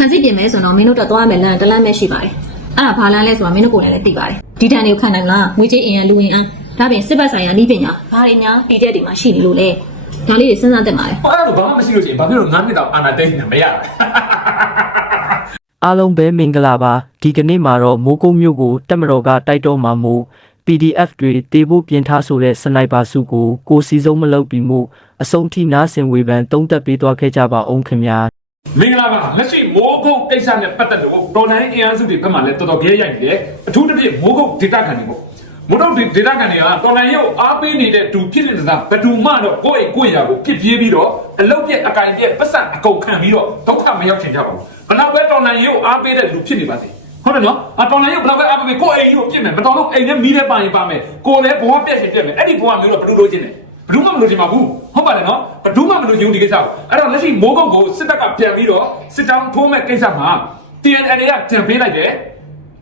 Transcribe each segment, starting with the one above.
ခန်းစစ်ပြင်မဲဆိုတော့မင်းတို့တော့သွားမယ်လမ်းတလမ်းပဲရှိပါတယ်အဲ့ဒါဘာလမ်းလဲဆိုတာမင်းတို့ကိုယ်လည်းသိပါတယ်ဒီတန်တွေကိုခံနိုင်မလားငွေကြေးအင်ရလူဝင်အားဒါပြင်စစ်ဘက်ဆိုင်ရာဤပညာဘာတွေများပြည်တဲ့တွေမှာရှိနေလို့လဲဒါလေးတွေစဉ်းစားသင့်ပါတယ်ဟောအဲ့လိုဘာမှမရှိလို့ရှိရင်ဘာဖြစ်လို့9နှစ်တောင်အာနာတိတ်နေမရလဲအားလုံးပဲမင်္ဂလာပါဒီကနေ့မှာတော့မိုးကုတ်မြို့ကိုတက်မတော်ကတိုက်တော့မှာမို့ PDF တွေတေဖို့ပြင်ထားဆိုတဲ့စနိုက်ပါစုကိုကိုစီဆုံးမလုပ်ပြီးမို့အဆုံးထိနားဆင်ဝေဖန်တုံးသက်ပေးသွားခဲ့ကြပါအောင်ခင်ဗျာ မင်္ဂလာပါလက်ရှိမိုးကုတ်ကိစ္စနဲ့ပတ်သက်လို့တော်လိုင်းအင်အားစုတွေဘက်မှလည်းတော်တော်ကြဲရိုက်နေတယ်အထူးသဖြင့်မိုးကုတ်ဒေတာခံတွေပေါ့မိုးကုတ်ဒေတာခံတွေကတော်လိုင်းရုပ်အားပေးနေတဲ့သူဖြစ်နေတာဘယ်သူမှတော့ကိုယ့်အိမ်ကိုယ့်ရာကိုပြစ်ပြေးပြီးတော့အလုတ်ပြက်အကင်ပြက်ပတ်စံအကုန်ခံပြီးတော့ဒုက္ခမရောက်ချင်ကြပါဘူးဘယ်တော့ပဲတော်လိုင်းရုပ်အားပေးတဲ့လူဖြစ်နေပါစေဟုတ်တယ်နော်အတော်လိုင်းရုပ်ဘယ်တော့ပဲအားပေးကိုယ့်အိမ်ကိုပြစ်မယ်မတော်လို့အိမ်နဲ့မီးနဲ့ပါရင်ပါမယ်ကိုယ်လည်းဘဝပြက်ရှင်ပြက်မယ်အဲ့ဒီဘဝမျိုးတော့ဘယ်လိုလုပ်ချင်လဲ ဘယ်သူမှမလို့ချင်ပါဘူးဟုတ်ပါတယ်နော်ဘယ်သူမှမလို့ချင်ဘူးဒီကိစ္စကိုအဲ့တော့လက်ရှိမိုးကုတ်ကိုစစ်တပ်ကပြန်ပြီးတော့စစ်တောင်းထိုးမဲ့ကိစ္စမှာ TNL ကကြံပေးလိုက်တယ်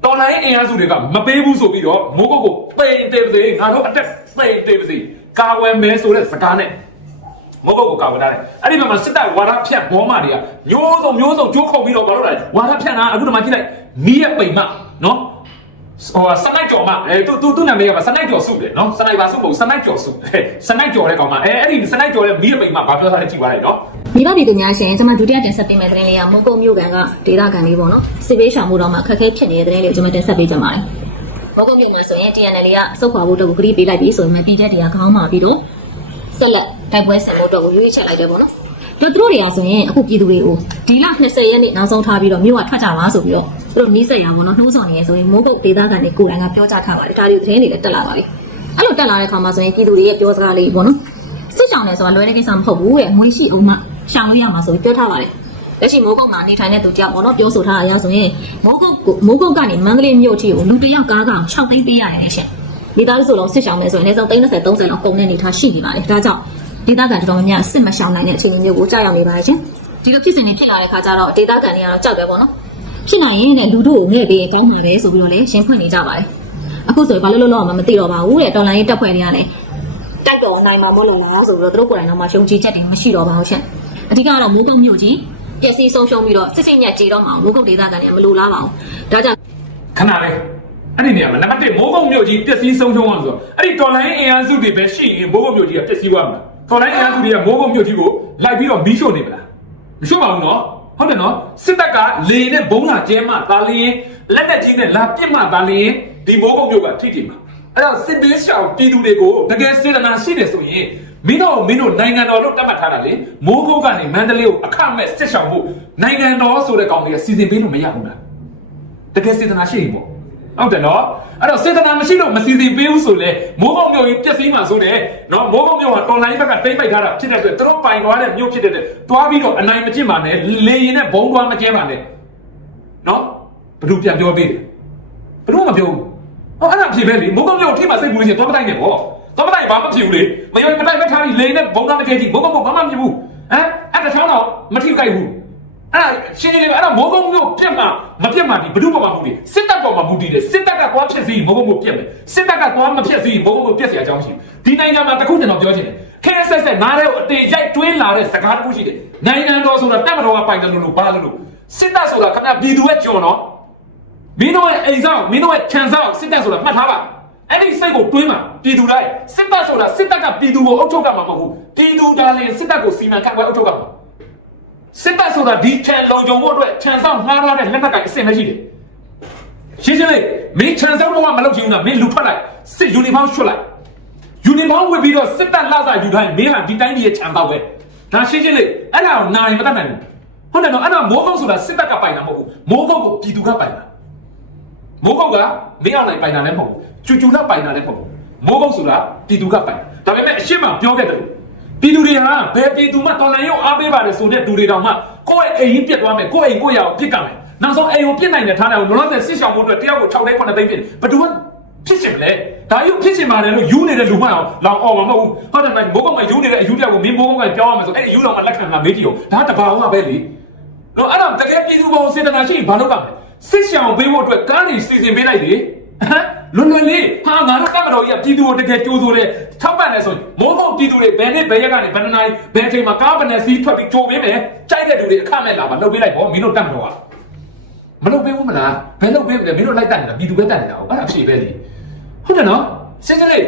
တော်လိုင်းအင်အားစုတွေကမပေးဘူးဆိုပြီးတော့မိုးကုတ်ကိုပိန်တေးပါစေငါတို့အတက်ပိန်တေးပါစေကာဝယ်မဲဆိုတဲ့စကားနဲ့မိုးကုတ်ကိုကာဝယ်ထားတယ်အဲ့ဒီဘက်မှာစစ်တပ်ဝါဒဖြတ်ဘောမတွေကမျိုးစုံမျိုးစုံကြိုးခုံပြီးတော့ဘာလို့လဲဝါဒဖြတ်တာအခုတော့မှကြည့်လိုက်မီးရဲ့ပိန်မနော် ဟိုစနိုက်ကျော်မအဲသူသူသူနာမည်ကစနိုက်ကျော်စုတယ်နော်စနိုက်ပါစုမဟုတ်စနိုက်ကျော်စုစနိုက်ကျော်တဲ့ကောင်မအဲအဲ့ဒီစနိုက်ကျော်တဲ့မီးရပိန်မှာဘာပြောထားလဲကြည့်ပါလိုက်နော်မိဘပြည်သူများရှင်ကျွန်မဒုတိယတင်ဆက်ပေးမယ့်သတင်းလေးကမုံကုတ်မြို့ကန်ကဒေသခံလေးပေါ့နော်စစ်ပေးရှောင်မှုတော့မှခက်ခဲဖြစ်နေတဲ့သတင်းလေးကိုကျွန်မတင်ဆက်ပေးကြပါမယ်မုံကုတ်မြို့မှာဆိုရင် TNL လေးကစုပ်ခွာဖို့တော့ဂရိပေးလိုက်ပြီဆိုရင်ပြည်ချက်တွေကခေါင်းမှာပြီးတော့ဆက်လက်တိုက်ပွဲဆင်ဖို့တော့ရွေးချယ်လိုက်တယ်ပေါ့နော် တို့သူတို့တွေကဆိုရင်အခုပြည်သူတွေကိုဒီလ20ရက်နေ့နောက်ဆုံးထားပြီးတော့မြို့ကထွက်ကြပါဆိုပြီးတော့သူတို့နီးစက်ရပါတော့နှိုးဆော်နေရဆိုရင်မိုးကုတ်ဒေသခံတွေကိုယ်တိုင်ကပြောကြားထားပါတယ်ဒါတွေသတင်းတွေလည်းတက်လာပါပြီအဲ့လိုတက်လာတဲ့ခါမှာဆိုရင်ပြည်သူတွေရဲ့ပြောစကားလေးပေါ့နော်စစ်ကြောင်တယ်ဆိုတာလွယ်တဲ့ကိစ္စမဟုတ်ဘူးတဲ့ငွေရှိအောင်မှရှောင်လို့ရမှာဆိုပြီးပြောထားပါတယ်လက်ရှိမိုးကုတ်မှာနေထိုင်တဲ့သူတယောက်ပေါ့နော်ပြောဆိုထားတာအရဆိုရင်မိုးကုတ်ကိုမိုးကုတ်ကနေမန္တလေးမြို့ထိကိုလူတစ်ယောက်ကားကောင်6သိန်းပေးရတယ်ရှင်မိသားစုလုံးစစ်ရှောင်မယ်ဆိုရင်အနည်းဆုံး30 30လောက်ကုန်တဲ့အနေထားရှိနေပါတယ်ဒါကြောင့် ဒေသခံတော်တော်များများစစ်မရှောင်နိုင်တဲ့အခြေအနေမျိုးကိုကြောက်ရွံ့နေပါတယ်ရှင်ဒီလိုဖြစ်စဉ်တွေဖြစ်လာတဲ့ခါကျတော့ဒေသခံတွေကတော့ကြောက်တယ်ပေါ့နော်ဖြစ်နိုင်ရင်တဲ့လူတို့ကိုငဲ့ပေးရင်ကောင်းမှာပဲဆိုပြီးတော့လည်းရှင်းဖွင့်နေကြပါတယ်အခုဆိုရင်ဘာလို့လို့လို့မှမသိတော့ပါဘူးတဲ့တော်လိုင်းရေးတပ်ဖွဲ့တွေကလည်းတိုက်တော်နိုင်မှာမို့လို့လားဆိုပြီးတော့သူတို့ကိုယ်တိုင်တော့မှရှုံချချက်တွေမရှိတော့ပါဘူးရှင်အဓိကတော့မိုးကုတ်မြို့ကြီးပျက်စီးဆုံးရှုံးပြီးတော့စစ်စစ်ညက်ကြေတော့မှမိုးကုတ်ဒေသခံတွေမလိုလားပါဘူးဒါကြောင့်ခဏလေးအဲ့ဒီနေရာမှာနံပါတ်1မိုးကုတ်မြို့ကြီးပျက်စီးဆုံးရှုံးအောင်ဆိုတော့အဲ့ဒီတော်လိုင်းအင်အားစုတွေပဲရှိရင်မိုးကုတ်မြို့ကြီးကပျက်စီးသွားမှာ တော်လိုင်းအင်အားစုတွေကမိုးကုတ်မြို့ကြီးကိုလိုက်ပြီးတော့မီးရှို့နေမလားမရှို့ပါဘူးနော်ဟုတ်တယ်နော်စစ်တပ်ကလေနဲ့ဘုံလာကျဲမှတာလင်းလက်နဲ့ကြီးနဲ့လာပြစ်မှတာလင်းဒီမိုးကုတ်မြို့ကထိထိမှာအဲ့တော့စစ်ပေးရှောင်ပြည်သူတွေကိုတကယ်စေတနာရှိတယ်ဆိုရင်မင်းတို့မင်းတို့နိုင်ငံတော်လို့တတ်မှတ်ထားတာလေမိုးကုတ်ကနေမန္တလေးကိုအခမဲ့စစ်ရှောင်ဖို့နိုင်ငံတော်ဆိုတဲ့ကောင်တွေကစီစဉ်ပေးလို့မရဘူးလားတကယ်စေတနာရှိရင်ပေါ့ ဟုတ်တယ်နော်အဲ့တော့စေတနာမရှိလို့မစီစဉ်ပေးဘူးဆိုလေမိုးကုတ်မြို့ကြီးပြက်စီးမှာဆိုတယ်နော်မိုးကုတ်မြို့ကတော်လိုင်းဘက်ကတိမ့်ပိုက်ထားတာဖြစ်တဲ့အတွက်သူတို့ပိုင်သွားတဲ့မြို့ဖြစ်တဲ့အတွက်တွားပြီးတော့အနိုင်မကျင့်ပါနဲ့လေရင်နဲ့ဘုံတွားမကျဲပါနဲ့နော်ဘယ်သူပြန်ပြောပေးတယ်ဘယ်သူမှမပြောဘူးဟောအဲ့ဒါဖြစ်ပဲလေမိုးကုတ်မြို့ထိမှစိတ်ဘူးလို့ရှိရင်တော့မတိုင်းနဲ့ပေါ့တော့မတိုင်းဘာမှဖြစ်ဘူးလေမယုံမတိုင်းမထားပြီးလေနဲ့ဘုံတွားမကျဲကြည့်မိုးကုတ်မြို့ဘာမှမဖြစ်ဘူးဟမ်အဲ့တချောင်းတော့မထိခိုက်ဘူး အဲ့ဒါရှင်းရှင်းလေးပဲအဲ့ဒါမိုးကုံမျိုးပြက်မှမပြက်မှဒီဘ ᱹ ဒုပမာမှုတွေစစ်တပ်ပေါ်မှာမူတည်တယ်စစ်တပ်ကသွားဖြစ်စီမိုးကုံမျိုးပြက်မယ်စစ်တပ်ကသွားမဖြစ်စီမိုးကုံမျိုးပြက်စီအကြောင်းရှိဒီနိုင်ငံမှာတခုကျွန်တော်ပြောချင်တယ်ခဲဆက်ဆက်ငါးတဲ့ကိုအတေရိုက်တွင်းလာတဲ့စကားတစ်ခုရှိတယ်နိုင်ငံတော်ဆိုတာတပ်မတော်ကပိုင်တယ်လို့လို့ဘာလို့လို့စစ်တပ်ဆိုတာခင်ဗျပြည်သူရဲ့ကြော်နော်မင်းတို့ရဲ့အိမ်ဆောင်မင်းတို့ရဲ့ခြံဆောင်စစ်တပ်ဆိုတာမှတ်ထားပါအဲ့ဒီစိတ်ကိုတွေးမှပြည်သူတိုင်းစစ်တပ်ဆိုတာစစ်တပ်ကပြည်သူကိုအုပ်ချုပ်ကမှာမဟုတ်ဘူးပြည်သူဒါလည်းစစ်တပ်ကိုစီမံခန့်ခွဲအုပ်ချုပ်ကမှာ စစ်တပ်ဆိုတာဒီခြံလုံခြုံဖို့အတွက်ခြံဆောင်ငှားထားတဲ့လက်နက်ကိုင်အစင်မရှိတယ်ရှင်းရှင်းလေးမင်းခြံဆောင်တော့မလုပ်ချင်ဘူးလားမင်းလူထွက်လိုက်စစ်ယူနီဖောင်းရွှတ်လိုက်ယူနီဖောင်းဝတ်ပြီးတော့စစ်တပ်လာစားယူတိုင်းမင်းဟာဒီတိုင်းကြီးရဲ့ခြံဆောင်ပဲဒါရှင်းရှင်းလေးအဲ့ဒါကိုနိုင်မတတ်နိုင်ဘူးဟုတ်တယ်နော်အဲ့ဒါမိုးကုတ်ဆိုတာစစ်တပ်ကပိုင်တာမဟုတ်ဘူးမိုးကုတ်ကိုပြည်သူကပိုင်တာမိုးကုတ်ကမင်းအောင်နိုင်ပိုင်တာလည်းမဟုတ်ဘူးကျူကျူကပိုင်တာလည်းမဟုတ်ဘူးမိုးကုတ်ဆိုတာပြည်သူကပိုင်တာဒါပေမဲ့အရှင်းမပြောခဲ့တယ်လို့ ပြည်သူတွေဟာဘယ်ပြည်သူမှတော်လန်ရုံအားပေးပါတယ်ဆိုတဲ့သူတွေတောင်မှကိုယ့်ရဲ့အိမ်ကြီးပြစ်သွားမယ်ကိုယ့်အိမ်ကိုယ့်ရအောင်ပြစ်ကမယ်နောက်ဆုံးအိမ်ကိုပြစ်နိုင်တဲ့ထားတယ်ကိုလောလောဆယ်စစ်ဆောင်ဖို့အတွက်တယောက်ကို6သိန်း9သိန်းပြစ်ဘယ်သူမှဖြစ်ရှင်မလဲဒါယူဖြစ်ရှင်ပါတယ်လို့ယူနေတဲ့လူမှအောင်လောင်အော်မှာမဟုတ်ဘူးဟုတ်တယ်မမိုးကောင်ကယူနေတဲ့အယူတယောက်ကိုမင်းမိုးကောင်ကပြောင်းရမယ်ဆိုအဲ့ဒီယူတော်မှလက်ခံလာမေးကြည့်ရောဒါတဘာဝပဲလေတော့အဲ့ဒါတကယ်ပြည်သူပေါ်စေတနာရှိရင်ဘာလုပ်ကမလဲစစ်ဆောင်ပေးဖို့အတွက်ကားတွေစီစဉ်ပေးလိုက်လေဟမ် လွန်လွန်လေးဟာငါတို့ကမတော်ကြီးကပြည်သူကိုတကယ်ကြိုးဆိုတယ်ထောက်ပံ့တယ်ဆိုရင်မိုးကုတ်ပြည်သူတွေဘယ်နဲ့ဘယ်ရက်ကနေဘယ်နှစ်နာရီဘယ်အချိန်မှာကားဘယ်နဲ့စီးထွက်ပြီးကြိုပေးမယ်ကြိုက်တဲ့လူတွေအခမဲ့လာပါလုပ်ပေးလိုက်ပေါ့မင်းတို့တတ်မတော်ကမလုပ်ပေးဘူးမလားဘယ်လုပ်ပေးမလဲမင်းတို့လိုက်တတ်နေတာပြည်သူပဲတတ်နေတာဟုတ်အဲ့ဒါအဖြေပဲလေဟုတ်တယ်နော်စင်စင်လေး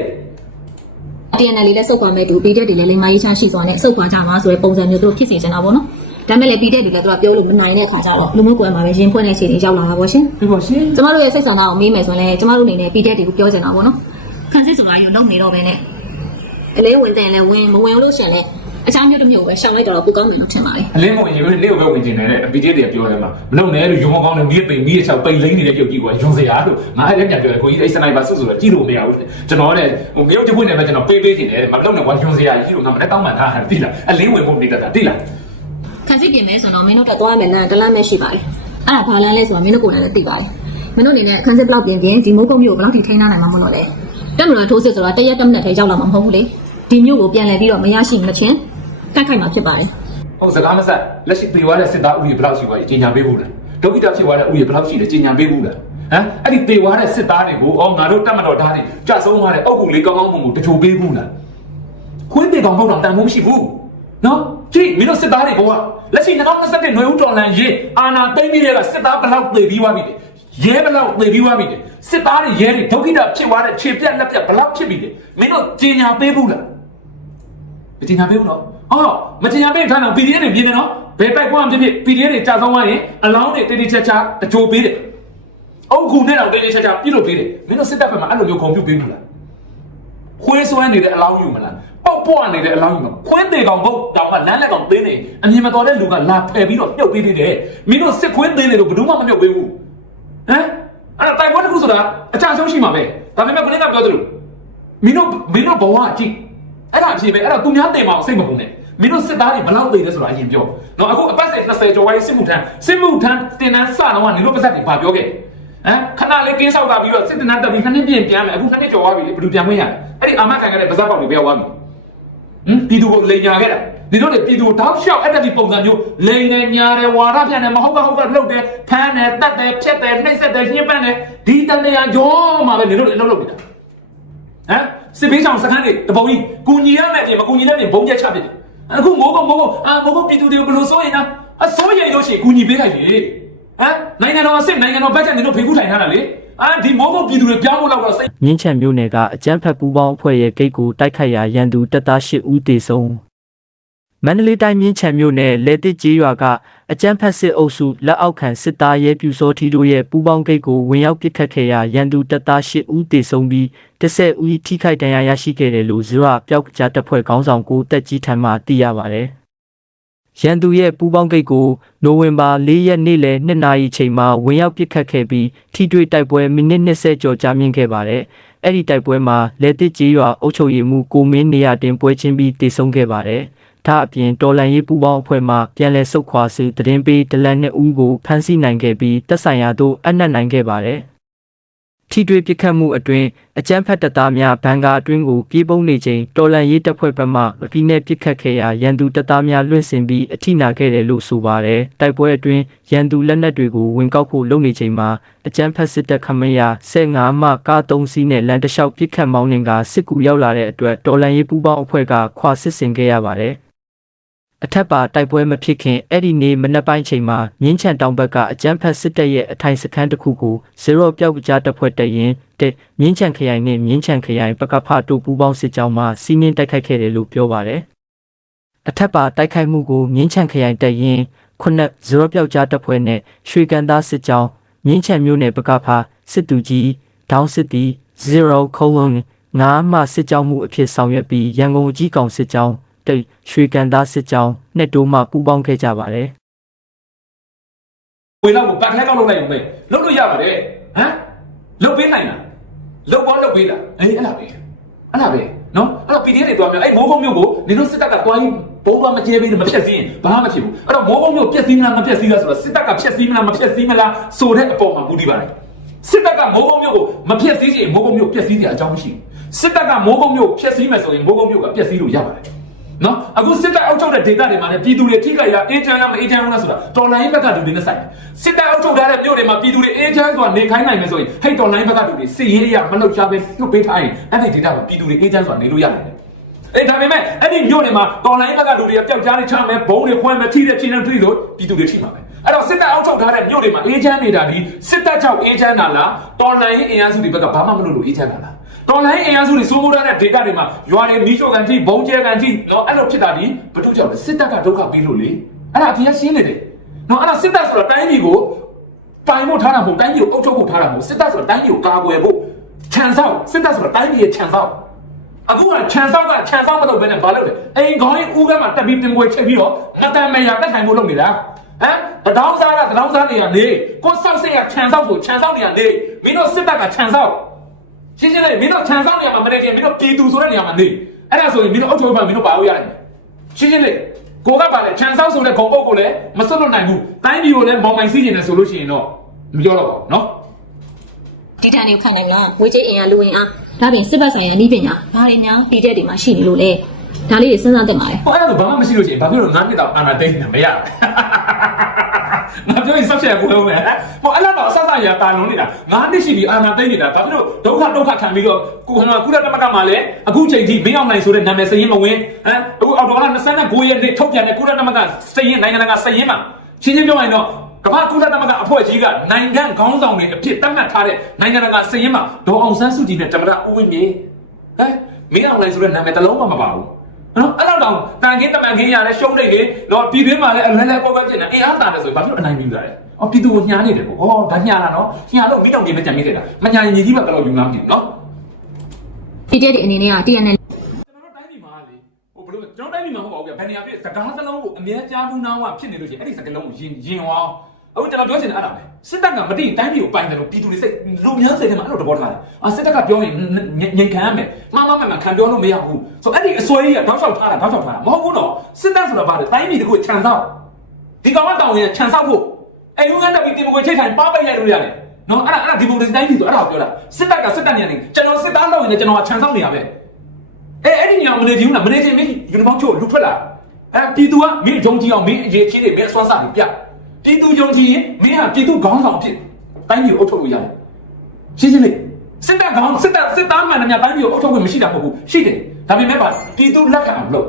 TNL လေးလည်းစုပ်ခွာမဲ့တူ PDF တွေလည်းလိမ္မာရေးချရှိစွာနဲ့စုပ်ခွာကြမှာဆိုတဲ့ပုံစံမျိုးတို့ဖြစ်စီနေတာပေါ့နော် ဒါမဲ့လည်း PDF တွေလည်းသူကပြောလို့မနိုင်တဲ့အခါကျတော့လူမျိုးကွယ်မှာပဲရင်ဖွင့်တဲ့အခြေအနေရောက်လာတာပေါ့ရှင်ဒီပေါ်ရှင်ကျမတို့ရဲ့စိတ်ဆန္ဒကိုမေးမယ်ဆိုရင်လည်းကျမတို့အနေနဲ့ PDF တွေကိုပြောချင်တာပေါ့နော်ခန်းစစ်ဆိုတာယူလုံးနေတော့ပဲနဲ့အလေးဝင်တယ်လည်းဝင်မဝင်လို့ရှရင်လည်းအချားမျိုးတစ်မျိုးပဲရှောင်လိုက်တော့ပိုကောင်းမယ်လို့ထင်ပါတယ်အလင်းမဝင်ရင်နေ့ကိုပဲဝင်ကျင်တယ်အပီတီတွေပြောတယ်မှာမလုံနဲ့လို့ရုံမကောင်းတယ်မီးပိန်မီးချောက်ပိန်လိမ့်နေတဲ့ပြုတ်ကြီးကရုံစရာလို့ငါအဲ့လည်းပြန်ပြောတယ်ကိုကြီးအဲ့စနိုက်ပါစွတ်ဆိုတော့ကြည့်လို့မရဘူးကျွန်တော်တဲ့ဟိုမြို့တပွင့်နေပဲကျွန်တော်ပေးပေးနေတယ်မလုံနဲ့ကရုံစရာကြီးလို့ငါမတက်တောင်းမှန်ထားတယ်တိလားအလင်းဝင်ဖို့နေတတ်တာတိလားခန်း စစ်ပြင်မယ်ဆိုတော့မင်းတို့တက်သွားမယ်လမ်းတလမ်းပဲရှိပါတယ်အဲ့ဒါဘာလမ်းလဲဆိုတော့မင်းတို့ကိုယ်လည်းသိပါတယ်မင်းတို့အနေနဲ့ခန်းစစ်ဘလောက်ပြင်ပြင်ဒီမိုးကုတ်မျိုးကိုဘယ်လောက်ထိထိန်းထားနိုင်မှာမလို့လဲတက်မလို့ထိုးစစ်ဆိုတာတရက်တက်မိနစ်ထဲရောက်လာမှာမဟုတ်ဘူးလေဒီမျိုးကိုပြန်လည်ပြီးတော့မရရှိမချင်းတိုက်ခိုက်မှာဖြစ်ပါတယ်ဟုတ်စကားမဆက်လက်ရှိပြေသွားတဲ့စစ်သားဥယျာဉ်ဘယ်လောက်ရှိသွားကြီးကြီးညာပေးဘူးလားဒုက္ခိတဖြစ်သွားတဲ့ဥယျာဉ်ဘယ်လောက်ရှိလဲကြီးညာပေးဘူးလားဟမ်အဲ့ဒီပြေသွားတဲ့စစ်သားတွေကိုအော်ငါတို့တတ်မတော်ဓာတ်တွေကြဆုံးသွားတဲ့အုပ်ကူလေးကောင်းကောင်းမွန်မွန်တချို့ပေးဘူးလားခွေးပြေကောင်ပေါက်တော့တန်ဖို့မရှိဘူးနော်ကြည့်မင်းတို့စစ်သားတွေက လက်ရှိ2021နွေဦးတော်လန်ရေးအာနာသိမ့်ပြီးတဲ့ကစစ်သားဘယ်လောက်သေပြီးသွားပြီလဲရဲဘယ်လောက်သေပြီးသွားပြီလဲစစ်သားတွေရဲတွေဒုက္ခိတဖြစ်သွားတဲ့ခြေပြက်လက်ပြက်ဘယ်လောက်ဖြစ်ပြီလဲမင်းတို့ကြီးညာပေးဘူးလားမတင်ညာပေးဘူးနော်ဟောမတင်ညာပေးထားတော့ PDF တွေပြင်းတယ်နော်ဘယ်တိုက်ပွဲမှဖြစ်ဖြစ် PDF တွေကြာဆုံးသွားရင်အလောင်းတွေတိတိကျကျတကြိုပေးတယ်အုတ်ခုနဲ့တော့တိတိကျကျပြစ်လို့ပေးတယ်မင်းတို့စစ်တပ်ဘက်မှာအဲ့လိုမျိုးကွန်ပျူတာပေးဘူးလားခွေးစွမ်းနေတဲ့အလောင်းယူမလား ပေါက်ပွားနေတဲ့အလောင်းယူမလားခွင်းသေးကောင်ဘုတ်တောင်ကလမ်းလက်ကောင်သေးနေအမြင်မတော်တဲ့လူကလာဖယ်ပြီးတော့မြုပ်ပေးသေးတယ်မင်းတို့စစ်ခွင်းသေးနေလို့ဘယ်သူမှမမြုပ်ပေးဘူးဟမ်အဲ့ဒါတိုက်ပွဲတစ်ခုဆိုတာအချဆုံးရှိမှာပဲဒါပေမဲ့ဘယ်နည်းကပြောသလိုမင်းတို့မင်းတို့ဘဝကြည့်အဲ့ဒါအဖြစ်ပဲအဲ့တော့သူများတင်မအောင်စိတ်မကုန်နဲ့မင်းတို့စစ်သားတွေဘယ်လောက်သိလဲဆိုတာအရင်ပြောနော်အခုအပတ်စဉ်20ကျော်ဝိုင်းစစ်မှုထမ်းစစ်မှုထမ်းတင်တန်းစတော့ကနေလို့ပါဇက်တွေဘာပြောခဲ့ဟမ်ခဏလေးကင်းဆောက်တာပြီးတော့စစ်တင်တန်းတက်ပြီးနှစ်နှစ်ပြင်ပြန်မယ်အခုနှစ်နှစ်ကျော်သွားပြီလေဘယ်လိုပြန်ဝင်ရလဲအဲ့ဒီအာမခံခဲ့တဲ့ပါဇက်ပေါက်တွေဘယ်ရောက်သွားပြီ ဟမ်ပြည်သူကိုလိန်ညာခဲ့တာဒီတို့တွေပြည်သူတောက်လျှောက်အဲ့ဒါဒီပုံစံမျိုးလိန်နေညာတယ်ဝါရပြန်တယ်မဟုတ်ကဟုတ်ကလှုပ်တယ်ဖမ်းတယ်တတ်တယ်ဖြတ်တယ်နှိမ့်ဆက်တယ်ညှဉ်းပန်းတယ်ဒီတန်တရားကြောမှာပဲနေတို့တွေအလုပ်လုပ်နေတာဟမ်စစ်ဘေးဆောင်စခန်းတွေတပုံကြီးကူညီရမယ်ပြင်မကူညီတဲ့ပြင်ဘုံကျက်ချပစ်တယ်အခုမိုးကုံမိုးကုံအာမိုးကုံပြည်သူတွေကိုဘယ်လိုစိုးရင်နာအစိုးရိမ်လို့ရှိရင်ကူညီပေးလိုက်လေ ဟမ်နိုင်ငံတော်အစ်စ်နိုင်ငံတော်ဘက်ကနေတို့ဖေကူးထိုင်ထားတာလေအာဒီမိုးကုံပြည်သူတွေပြောင်းဖို့လောက်တော့စိတ်မြင်းချံမြို့နယ်ကအကြမ်းဖက်ပူးပေါင်းအဖွဲ့ရဲ့ဂိတ်ကိုတိုက်ခိုက်ရာရန်သူတပ်သား၈ဦးသေဆုံးမန္တလေးတိုင်းမြင်းချံမြို့နယ်လေတစ်ကြီးရွာကအကြမ်းဖက်စစ်အုပ်စုလက်အောက်ခံစစ်သားရဲပြူစောထီတို့ရဲ့ပူးပေါင်းဂိတ်ကိုဝင်ရောက်ပစ်ခတ်ခဲ့ရာရန်သူတပ်သား၈ဦးသေဆုံးပြီး10ဦးထိခိုက်ဒဏ်ရာရရှိခဲ့တယ်လို့ဇွရပျောက်ကြားတပ်ဖွဲ့ခေါင်းဆောင်ကိုတက်ကြီးထံမှသိရပါတယ် ရန်သူရဲ့ပူးပေါင်းဂိတ်ကိုနိုဝင်ဘာ၄ရက်နေ့လယ်2နာရီချိန်မှာဝင်ရောက်ပစ်ခတ်ခဲ့ပြီးထိတွေ့တိုက်ပွဲမိနစ်20ကျော်ကြာမြင့်ခဲ့ပါတယ်။အဲ့ဒီတိုက်ပွဲမှာလက်တစ်ကြီးရွာအုပ်ချုပ်ရေးမှူးကိုမင်းနေရတင်ပွဲချင်းပြီးတည်ဆုံခဲ့ပါတယ်။ဒါအပြင်တော်လန်ရေးပူးပေါင်းအဖွဲ့မှပြန်လည်ဆုတ်ခွာစေတရင်ပေးဒလန်နှစ်ဦးကိုဖမ်းဆီးနိုင်ခဲ့ပြီးတပ်ဆိုင်ရာတို့အနက်နိုင်ခဲ့ပါတယ်။ ထိတွေ့ပစ်ခတ်မှုအတွင်းအကြမ်းဖက်တပ်သားများဘန်ကာအတွင်းကိုပြေးပုံနေချိန်တော်လန်ရေးတပ်ဖွဲ့ဘက်မှအပြင်းနဲ့ပစ်ခတ်ခဲ့ရာရန်သူတပ်သားများလွင့်စင်ပြီးအထိနာခဲ့တယ်လို့ဆိုပါတယ်။တိုက်ပွဲအတွင်းရန်သူလက်နက်တွေကိုဝင်ကောက်ဖို့လုပ်နေချိန်မှာအကြမ်းဖက်စစ်တပ်ခမရ15မှကား3စီးနဲ့လမ်းတစ်လျှောက်ပစ်ခတ်မောင်းနှင်ကစစ်ကူရောက်လာတဲ့အတွက်တော်လန်ရေးပူးပေါင်းအဖွဲ့ကခွာစစ်ဆင်ခဲ့ရပါတယ်။ အထက်ပါတိုက်ပွဲမဖြစ်ခင်အဲ့ဒီနေ့မနက်ပိုင်းချိန်မှာမြင်းချံတောင်ဘက်ကအကြမ်းဖက်စစ်တပ်ရဲ့အထိုင်စခန်းတစ်ခုကိုဇေရော့ပြောက်ကြားတပ်ဖွဲ့တပ်ရင်တဲ့မြင်းချံခရိုင်နဲ့မြင်းချံခရိုင်ပကဖတို့ပူးပေါင်းစစ်ကြောင်းမှစီးနင်းတိုက်ခိုက်ခဲ့တယ်လို့ပြောပါတယ်။အထက်ပါတိုက်ခိုက်မှုကိုမြင်းချံခရိုင်တပ်ရင်ခုနှစ်ဇေရော့ပြောက်ကြားတပ်ဖွဲ့နဲ့ရွှေကန်သားစစ်ကြောင်းမြင်းချံမြို့နယ်ပကဖစစ်တူကြီးဒေါင်းစစ်တီ0ခုံလုံးငါးမှစစ်ကြောင်းမှုအဖြစ်ဆောင်ရွက်ပြီးရန်ကုန်ကြီးကောင်စစ်ကြောင်း တိတ်ရွှေကန်သားစစ်ကြောင်းနှစ်တိုးမှပူးပေါင်းခဲ့ကြပါတယ်ဝင်တော့ပတ်ခဲတော့လုပ်လိုက်ရုံပဲလုပ်လို့ရပါတယ်ဟမ်လုပ်ပေးနိုင်လားလုပ်ပေါ်လုပ်ပေးလားအေးအဲ့လားပဲအဲ့လားပဲနော်အဲ့တော့ PDF တွေတွားမယ်အဲ့မိုးကုံမျိုးကိုနေတို့စစ်တပ်ကတွားရင်ဘုံကမကျဲပေးလို့မဖြတ်စည်းရင်ဘာမှမဖြစ်ဘူးအဲ့တော့မိုးကုံမျိုးပြက်စည်းမလားမပြက်စည်းလားဆိုတော့စစ်တပ်ကဖြတ်စည်းမလားမဖြတ်စည်းမလားဆိုတဲ့အပေါ်မှာမူတည်ပါတယ်စစ်တပ်ကမိုးကုံမျိုးကိုမဖြတ်စည်းရင်မိုးကုံမျိုးပြက်စည်းစရာအကြောင်းမရှိဘူးစစ်တပ်ကမိုးကုံမျိုးဖြတ်စည်းမယ်ဆိုရင်မိုးကုံမျိုးကပြက်စည်းလို့ရပါတယ် နော်အခုစစ်တပ်အောက်ချုပ်တဲ့ဒေသတွေမှာလည်းပြည်သူတွေထိခိုက်ရအေးချမ်းလားမအေးချမ်းဘူးလားဆိုတာတော်လိုင်းဘက်ကလူတွေနဲ့ဆိုင်တယ်စစ်တပ်အောက်ချုပ်ထားတဲ့မြို့တွေမှာပြည်သူတွေအေးချမ်းစွာနေခိုင်းနိုင်မယ်ဆိုရင်ဟိတ်တော်လိုင်းဘက်ကလူတွေစစ်ရေးအရမလှုပ်ရှားပဲလွတ်ပေးထားရင်အဲ့ဒီဒေသမှာပြည်သူတွေအေးချမ်းစွာနေလို့ရတယ်အေးဒါပေမဲ့အဲ့ဒီမြို့တွေမှာတော်လိုင်းဘက်ကလူတွေကပျောက်ကြားနေချမယ်ဘုံတွေခွဲမယ်ထိတဲ့ချင်းနဲ့ထိလို့ပြည်သူတွေထိမှာပဲအဲ့တော့စစ်တပ်အောက်ချုပ်ထားတဲ့မြို့တွေမှာအေးချမ်းနေတာဒီစစ်တပ်ကြောင့်အေးချမ်းတာလားတော်လှန်ရေးအင်အားစုတွေဘက်ကဘာမှမလုပ်လို့အေးချမ်းတာလား တော်လိုင်းအင်အားစုတွေစိုးမိုးထားတဲ့ဒေတာတွေမှာရွာတွေမီးရှို့ကန်တိဘုံကျဲကန်တိနော်အဲ့လိုဖြစ်တာဒီဘယ်သူကြောင့်လဲစစ်တပ်ကဒုက္ခပေးလို့လေအဲ့ဒါအပြည့်ရှင်းနေတယ်နော်အဲ့ဒါစစ်တပ်ဆိုတာတိုင်းပြည်ကိုတိုင်ဖို့ထားတာမဟုတ်တိုင်းပြည်ကိုအုပ်ချုပ်ဖို့ထားတာမဟုတ်စစ်တပ်ဆိုတာတိုင်းပြည်ကိုကာကွယ်ဖို့ခြံစောက်စစ်တပ်ဆိုတာတိုင်းပြည်ရဲ့ခြံစောက်အခုကခြံစောက်ကခြံစောက်မလုပ်ဘဲနဲ့ဘာလုပ်လဲအိမ်ခေါင်းဦးကမှတက်ပြီးတင်ပွဲချက်ပြီးတော့မတန်မရတက်ထိုင်ဖို့လုပ်နေတာဟမ်တဒေါင်းစားကတဒေါင်းစားနေရနေကိုစောက်စိတ်ကခြံစောက်ဆိုခြံစောက်နေရနေမင်းတို့စစ်တပ်ကခြံစောက် ရှင်းရှင်းလေးမင်းတို့ခြံစောင်းနေရမှာမနေချင်းမင်းတို့ပြည်သူဆိုတဲ့နေရာမှာနေအဲ့ဒါဆိုရင်မင်းတို့အုပ်ချုပ်ပါမင်းတို့ပါလို့ရတယ်ရှင်းရှင်းလေးကိုကပါလေခြံစောင်းဆိုတဲ့ဂုံအုပ်ကိုလည်းမစွတ်လွတ်နိုင်ဘူးတိုင်းပြည်ကိုလည်းမောင်မိုင်စီးနေတယ်ဆိုလို့ရှိရင်တော့မပြောတော့ပါဘူးနော်ဒီထန်တွေကိုခိုင်နိုင်လားဝေးချေအင်အားလူဝင်အားဒါပြင်စစ်ဘက်ဆိုင်ရာအနည်းပညာဘာတွေများပြည်တဲ့တွေမှာရှိနေလို့လဲ ဒါလေးတွေစဉ်းစားသင့်ပါတယ်ဟိုအဲ့ဒါဆိုဘာမှမရှိလို့ရှိရင်ဘာဖြစ်လို့ငါးနှစ်တောင်အာနာသိမ့်နေမရငါပြောရင်ဆောက်ချက်ကိုလုံးမယ်ဟိုအဲ့လောက်တော့အဆဆရာတာလုံးနေတာငါးနှစ်ရှိပြီအာနာသိမ့်နေတာဘာဖြစ်လို့ဒုက္ခဒုက္ခခံပြီးတော့ကိုကကုလသမဂ္ဂမှာလည်းအခုချိန်ထိမင်းအောင်နိုင်ဆိုတဲ့နာမည်စရင်မဝင်ဟမ်အခုအော်တိုဘာလ29ရက်နေ့ထုတ်ပြန်တဲ့ကုလသမဂ္ဂစရင်နိုင်ငံတကာစရင်မှာရှင်းရှင်းပြောရင်တော့ကမ္ဘာကုလသမဂ္ဂအဖွဲ့ကြီးကနိုင်ငံခေါင်းဆောင်တွေအဖြစ်သတ်မှတ်ထားတဲ့နိုင်ငံတကာစရင်မှာဒေါ်အောင်ဆန်းစုကြည်နဲ့တမရဦးဝင်းမြေဟမ်မင်းအောင်နိုင်ဆိုတဲ့နာမည်တစ်လုံးမှမပါဘူး နော်အဲ့တော့တောင်တန်ခင်းတမန်ခင်းရလဲရှုံးနေလေတော့ပြည်တွင်းမှာလည်းအလဲလဲပေါက်ပေါက်ဖြစ်နေအေးအားတာတယ်ဆိုရင်ဘာဖြစ်လို့အနိုင်ပြီးကြလဲအော်ပြည်သူကိုညားနေတယ်ပေါ့ဩဒါညားတာနော်ညားလို့မိတောင်ကြီးပဲကြံမိတယ်လားမညာရင်ညီကြီးပဲကတော့ယူနာမကြည့်နော်ပြည်တဲ့တွေအနေနဲ့က TNL ကျွန်တော်တို့တိုင်းပြည်မှာလေဟိုဘယ်လိုကျွန်တော်တိုင်းပြည်မှာမဟုတ်ပါဘူးဗျဘယ်နေရာဖြစ်စကားစလုံးကိုအမြဲကြားဘူးနားဝဖြစ်နေလို့ရှိရင်အဲ့ဒီစကားလုံးကိုယင်ယင်အောင် အခုကျွန်တော်ပြောချင်တာအဲ့ဒါပဲစစ်တပ်ကမတိတိုင်းပြည်ကိုပိုင်တယ်လို့ပြည်သူတွေစိတ်လူများစိတ်ထဲမှာအဲ့လိုသဘောထားတယ်အာစစ်တပ်ကပြောရင်ငြိမ်ခံရမယ်မမမမခံပြောလို့မရဘူးဆိုအဲ့ဒီအစွဲကြီးကတောက်လျှောက်ထားတာတောက်လျှောက်ထားတာမဟုတ်ဘူးနော်စစ်တပ်ဆိုတာဘာလဲတိုင်းပြည်တခုခြံစောက်ဒီကောင်ကတောင်းရင်ခြံဆောက်ဖို့အဲ့လူကတက်ပြီးတင်မွေချိတ်ထိုင်ပါပိတ်လိုက်လို့ရတယ်နော်အဲ့ဒါအဲ့ဒါဒီမိုကရေစီတိုင်းပြည်ဆိုအဲ့ဒါကိုပြောတာစစ်တပ်ကစစ်တပ်နေနေကျွန်တော်စစ်သားလုပ်ရင်လည်းကျွန်တော်ကခြံဆောက်နေရပဲအဲ့အဲ့ဒီညောင်မနေချင်ဘူးလားမနေချင်မင်းယူနီဖောင်းချို့လူထွက်လာအဲ့ပြည်သူကမင်းယုံကြည်အောင်မင်းအရေးကြီးတယ်မင်းအစွမ်းစားပြီးပြ ပြည်သူယုံကြည်ရင်မင်းဟာပြည်သူခေါင်းဆောင်ဖြစ်တိုင်းပြည်ကိုအုပ်ချုပ်လို့ရတယ်ရှင်းရှင်းလေးစစ်တပ်ခေါင်းစစ်တပ်စစ်သားမှန်တယ်များတိုင်းပြည်ကိုအုပ်ချုပ်ခွင့်မရှိတာမဟုတ်ဘူးရှိတယ်ဒါပေမဲ့ပါပြည်သူလက်ခံအောင်လုပ်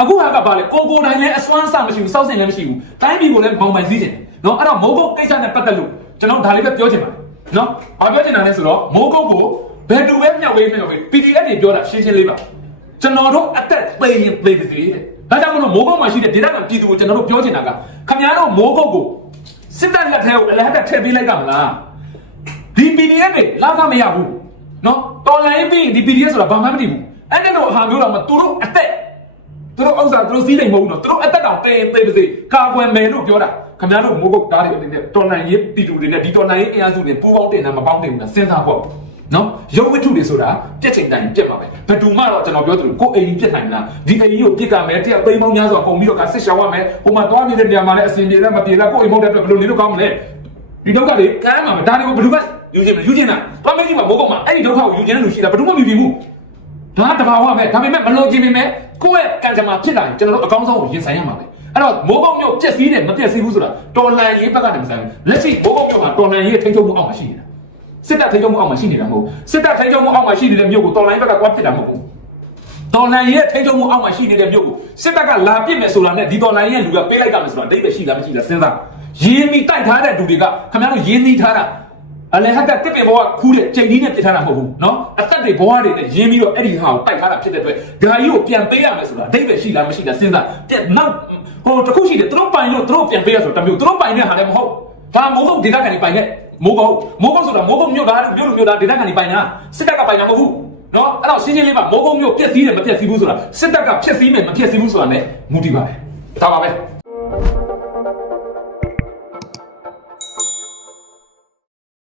အခုဟာကပါလေကိုကိုတိုင်းလည်းအစွမ်းစမရှိဘူးစောက်စင်လည်းမရှိဘူးတိုင်းပြည်ကိုလည်းဘောင်ပိုင်စည်းချင်တယ်နော်အဲ့တော့မိုးကုတ်ကိစ္စနဲ့ပတ်သက်လို့ကျွန်တော်ဒါလေးပဲပြောချင်ပါတယ်နော်ဘာပြောချင်တာလဲဆိုတော့မိုးကုတ်ကိုဘယ်သူပဲမြောက်ဝေးမြောက်ဝေး PDF တွေပြောတာရှင်းရှင်းလေးပါကျွန်တော်တို့အသက်သေရင်သေပါစေတဲ့ ဒါကြောင့်မလို့မိုးကုတ်မှာရှိတဲ့ဒေသခံပြည်သူကိုကျွန်တော်တို့ပြောချင်တာကခမရတို့မိုးကုတ်ကိုစစ်တပ်လက်ထဲကိုအလဟတ်ထည့်ပေးလိုက်ကမလားဒီ PDF တွေလာကမရဘူးနော်တော်လိုင်းပြီးရင်ဒီ PDF ဆိုတာဘာမှမသိဘူးအဲ့တဲ့လိုဟာမျိုးတော့မသူတို့အသက်သူတို့ဥစ္စာသူတို့စီးနိုင်မဟုတ်ဘူးနော်သူတို့အသက်တောင်တေးသေးပါစေကာကွယ်မယ်လို့ပြောတာခင်ဗျားတို့မိုးကုတ်တားတွေအနေနဲ့တော်လန်ရေးပြည်သူတွေနဲ့ဒီတော်လန်ရေးအင်အားစုတွေပူးပေါင်းတင်တာမပေါင်းတင်ဘူးလားစဉ်းစားဖို့ နော်ရုပ်ဝတ္ထုတွေဆိုတာပြက်ချိန်တိုင်းပြက်မှာပဲဘယ်သူမှတော့ကျွန်တော်ပြောသလိုကိုယ်အိမ်ကြီးပြက်နိုင်လားဒီအိမ်ကြီးကိုပြက်ကမယ်တယောက်သိန်းပေါင်းများစွာကုန်ပြီးတော့ကဆစ်ရှောင်ရမယ်ဟိုမှာသွားနေတဲ့နေရာမှာလည်းအစင်ပြေလားမပြေလားကိုယ်အိမ်မဟုတ်တဲ့အတွက်ဘယ်လိုနေလို့ကောင်းမလဲဒီဒုက္ခတွေကမ်းမှာမဒါတွေကိုဘယ်သူမှယူချင်မယူချင်တာသွားမင်းကြီးမှာမိုးကုတ်မှာအဲ့ဒီဒုက္ခကိုယူချင်တဲ့လူရှိတာဘယ်သူမှမယူချင်ဘူးဒါတဘာဝပဲဒါပေမဲ့မလို့ကြည့်ပေမဲ့ကိုယ့်ရဲ့ကံကြမ္မာဖြစ်လာရင်ကျွန်တော်တို့အကောင်းဆုံးကိုရင်ဆိုင်ရမှာပဲအဲ့တော့မိုးကုတ်မျိုးပြက်စီးတယ်မပြက်စီးဘူးဆိုတာတော်လန်ရေးဘက်ကနေမဆိုင်ဘူးလက်ရှိမိုးကုတ်မျိုးကတော်လန်ရေးထိန်းချုပ်မှုအောက်မှာရှိနေတာ စစ်တပ်ထိန်းချုပ်မှုအောက်မှာရှိနေတာမဟုတ်စစ်တပ်ထိန်းချုပ်မှုအောက်မှာရှိနေတဲ့မြို့ကိုတော်လိုင်းဘက်ကကွာပစ်တာမဟုတ်ဘူးတော်လိုင်းရဲ့ထိန်းချုပ်မှုအောက်မှာရှိနေတဲ့မြို့ကိုစစ်တပ်ကလာပစ်မယ်ဆိုတာနဲ့ဒီတော်လိုင်းရဲ့လူကပေးလိုက်တာမယ်ဆိုတာအတိတ်ပဲရှိလားမရှိလားစဉ်းစားရင်းမိတိုက်ထားတဲ့လူတွေကခင်ဗျားတို့ရင်းနှီးထားတာအလဲဟက်ကတစ်ပင်ဘောကခူးတဲ့ချိန်ကြီးနဲ့ပြစ်ထားတာမဟုတ်ဘူးနော်အသက်တွေဘောတွေနဲ့ရင်းပြီးတော့အဲ့ဒီဟာကိုတိုက်ထားတာဖြစ်တဲ့အတွက်ဂါကြီးကိုပြန်ပေးရမယ်ဆိုတာအတိတ်ပဲရှိလားမရှိလားစဉ်းစားတဲ့နောက်ဟိုတခုရှိတယ်သူတို့ပိုင်လို့သူတို့ပြန်ပေးရဆိုတော့တမျိုးသူတို့ပိုင်တဲ့ဟာလည်းမဟုတ်ဒါမဟုတ်ဒေတာကန်တွေပိုင်တဲ့ မိုးကုတ်မိုးကုတ်ဆိုတာမိုးကုတ်မြို့သားမြို့လူမြို့သားဒေသခံတွေပိုင်တာစစ်တပ်ကပိုင်တာမဟုတ်ဘူးနော်အဲ့တော့ရှင်းရှင်းလေးပါမိုးကုတ်မြို့ပြက်စီးတယ်မပြက်စီးဘူးဆိုတာစစ်တပ်ကဖြက်စီးမယ်မဖြက်စီးဘူးဆိုတာ ਨੇ မူတည်ပါတယ်ဒါပါပဲ